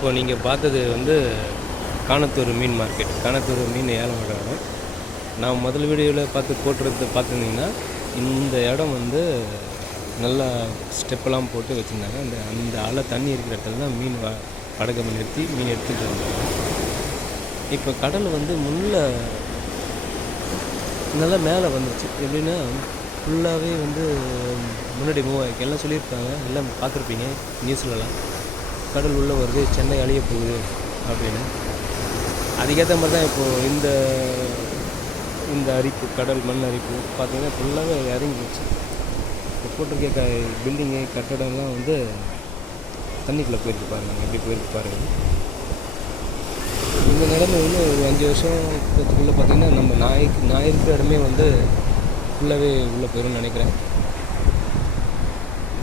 இப்போ நீங்கள் பார்த்தது வந்து காணத்தூர் மீன் மார்க்கெட் காணத்தூர் மீன் ஏலம் இடம் நான் முதல் வீடியோவில் பார்த்து போட்டுறது பார்த்துருந்தீங்கன்னா இந்த இடம் வந்து நல்லா ஸ்டெப்பெல்லாம் போட்டு வச்சுருந்தாங்க. அந்த அந்த அலை தண்ணி இருக்கிற இடத்துல தான் மீன் வ படகை நிறுத்தி மீன் எடுத்துகிட்டு வந்தாங்க. இப்போ கடல் வந்து முள்ள நல்லா மேலே வந்துச்சு எப்படின்னா ஃபுல்லாகவே வந்து முன்னாடி மூவ் ஆகிருக்கு எல்லாம் சொல்லியிருக்காங்க எல்லாம் பார்த்துருப்பீங்க. நியூஸ்லலாம் கடல் உள்ளே வருது சென்னை அழிய போகுது அப்படின்னு. அதுக்கேற்ற மாதிரி தான் இப்போது இந்த இந்த அரிப்பு கடல் மண் அரிப்பு பார்த்தீங்கன்னா ஃபுல்லாகவே இறங்கி போச்சு. இப்போ போட்டிருக்க க பில்டிங்கு கட்டடம்லாம் வந்து தண்ணிக்குள்ளே போயிருக்கு பாருங்கள் எப்படி போயிருக்கு பாருங்கள் இந்த நிலைமை வந்து ஒரு அஞ்சு வருஷத்துக்குள்ளே பார்த்தீங்கன்னா நம்ம நாய்க்கு நான் இருக்கிற இடமே வந்து ஃபுல்லாகவே உள்ளே போயிடும்னு நினைக்கிறேன்.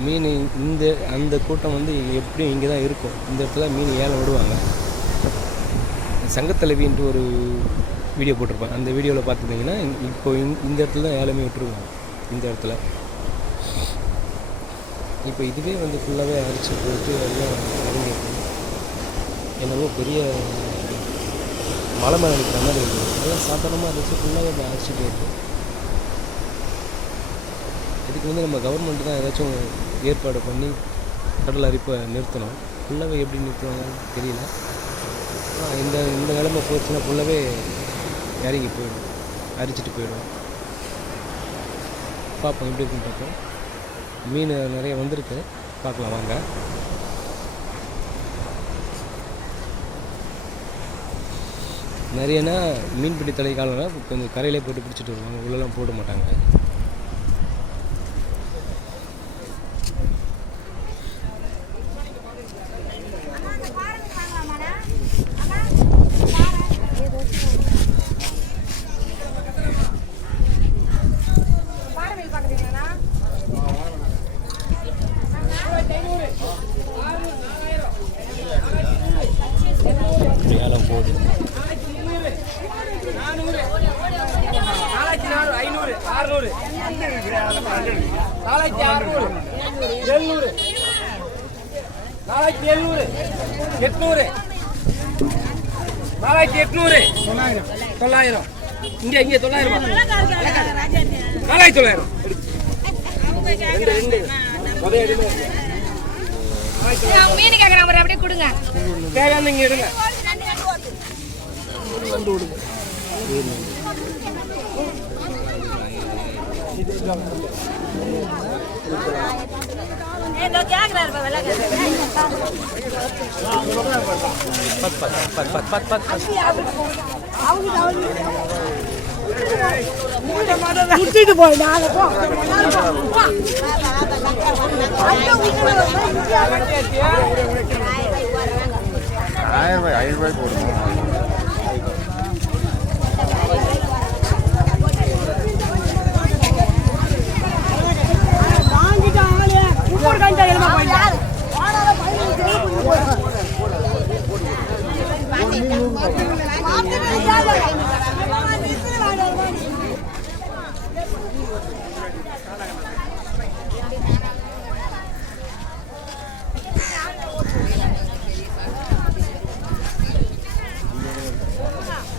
மீன் இந்த அந்த கூட்டம் வந்து எப்படியும் இங்கே தான் இருக்கும். இந்த இடத்துல மீன் ஏலம் விடுவாங்க. சங்கத்தலைவின்ட்டு ஒரு வீடியோ போட்டிருப்பேன். அந்த வீடியோவில் பார்த்துட்டிங்கன்னா இப்போ இந்த- இந்த இடத்துல தான் ஏலமே விட்டுருவாங்க. இந்த இடத்துல. இப்போ இதுவே வந்து ஃபுல்லாகவே அரிச்சு போயிட்டு எல்லாம் அடங்கிருக்கு என்னவோ பெரிய மலை மேலே இருக்கிற மாதிரி இருக்குது நல்லா சாதாரணமாக இருந்துச்சு ஃபுல்லாகவே அரிச்சு போயிருக்கு இதுக்கு வந்து நம்ம கவர்மெண்ட் தான் ஏதாச்சும் ஏற்பாடு பண்ணி கடல் அரிப்பை நிறுத்தணும். ஃபுல்லாகவே எப்படி நிறுத்துவாங்கன்னு தெரியல. இந்த இந்த நிலைமை போச்சுன்னா ஃபுல்லாகவே இறங்கி போயிடும். அரிச்சிட்டு போயிடும். பார்ப்போம் எப்படி இருக்குன்னு பார்ப்போம். மீன் நிறைய வந்திருக்கு. பார்க்கலாம் வாங்க. நிறையனா மீன்பிடி தடை காலம்னா கொஞ்சம் கரையிலே போட்டு பிடிச்சிட்டு வருவாங்க. உள்ளெல்லாம் போட மாட்டாங்க இப்படி ஏலம் போகுது நாலாயிரத்தி நானூறு ஐநூறு நாளைக்கு அறுநூறு. எழுநூறு. நாளைக்கு எழுநூறு. எட்நூறு. நாளைக்கு எட்நூறு. தொள்ளாயிரம். தொள்ளாயிரம் இங்கே இங்கே தொள்ளாயிரம் நாலாயிரத்தி தொள்ளாயிரம். ரெண்டு ரெண்டு மீன் அப்படியே கொடுங்க தேவையான இங்கே இருங்க குத்திட்டு போய் நாளை போ ஆயிரம் ரூபாய் ஐநூறு ரூபாய் போடுங்க.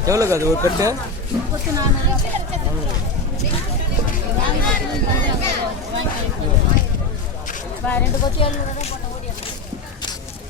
எவ்வளோக்கு அது ஒரு கட்டு? ரெண்டு கொத்தி எழுநூறு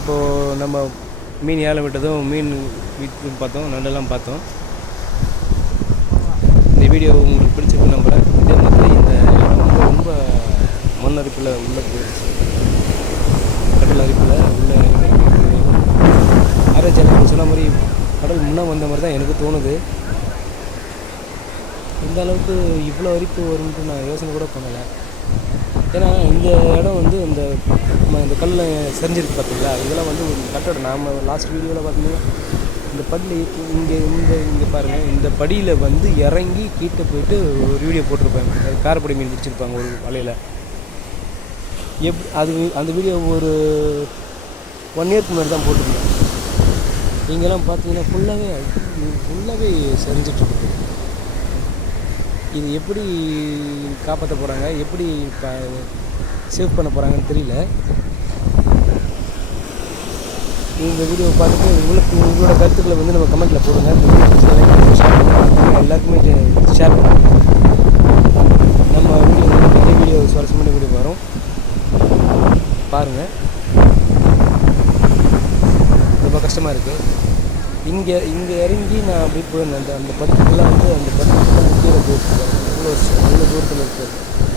இப்போது நம்ம மீன் ஏலம் விட்டதும் மீன் விற்று பார்த்தோம் நண்டெல்லாம் பார்த்தோம். இந்த வீடியோ உங்களுக்கு பிடிச்சிருக்கு நம்புகிறேன் இதே மாதிரி இந்த இடம் வந்து ரொம்ப மண் உள்ள உள்ளே போயிடுச்சு கடல் அரிப்பில் உள்ள ஆராய்ச்சியாளர்கள் சொன்ன மாதிரி கடல் முன்னே வந்த மாதிரி தான் எனக்கு தோணுது. இந்த அளவுக்கு இவ்வளோ அரிப்பு வரும்ன்ட்டு நான் யோசனை கூட பண்ணலை. ஏன்னா இந்த இடம் வந்து இந்த நம்ம இந்த கல்லில் செஞ்சிருக்கு பார்த்தீங்களா இதெல்லாம் வந்து ஒரு கட்டடம். நாம் லாஸ்ட் வீடியோவில் பார்த்தீங்கன்னா இந்த படி இங்கே இந்த இங்கே பாருங்கள் இந்த படியில் வந்து இறங்கி கீழே போயிட்டு ஒரு வீடியோ போட்டிருப்பாங்க. காரப்படி மீன் பிடிச்சிருப்பாங்க ஒரு வலையில். எப் அது அந்த வீடியோ ஒரு ஒன் இயர்க்கு முன்னாடி தான் போட்டிருந்தேன் இங்கெல்லாம் பார்த்தீங்கன்னா ஃபுல்லாகவே ஃபுல்லாகவே செஞ்சிட்ருக்கு இது எப்படி காப்பாற்ற போகிறாங்க எப்படி சேவ் பண்ண போகிறாங்கன்னு தெரியல. இந்த வீடியோ பார்த்துட்டு உங்களுக்கு உங்களோட கருத்துக்களை வந்து நம்ம கமெண்ட்டில் போடுங்க. இந்த வீடியோ ஷேர் பண்ணுங்க எல்லாருக்குமே ஷேர் பண்ணுங்க. நம்ம வீடியோ நிறைய வீடியோ சுவாரஸ்யமான வீடியோ வரும். பாருங்கள் ரொம்ப கஷ்டமாக இருக்குது இங்கே இங்கே இறங்கி நான் அப்படி போயிருந்தேன். அந்த அந்த பத்துக்கெல்லாம் வந்து அந்த பத்து கீழே போயிட்டு இவ்வளோ இவ்வளோ தூரத்தில் இருக்குது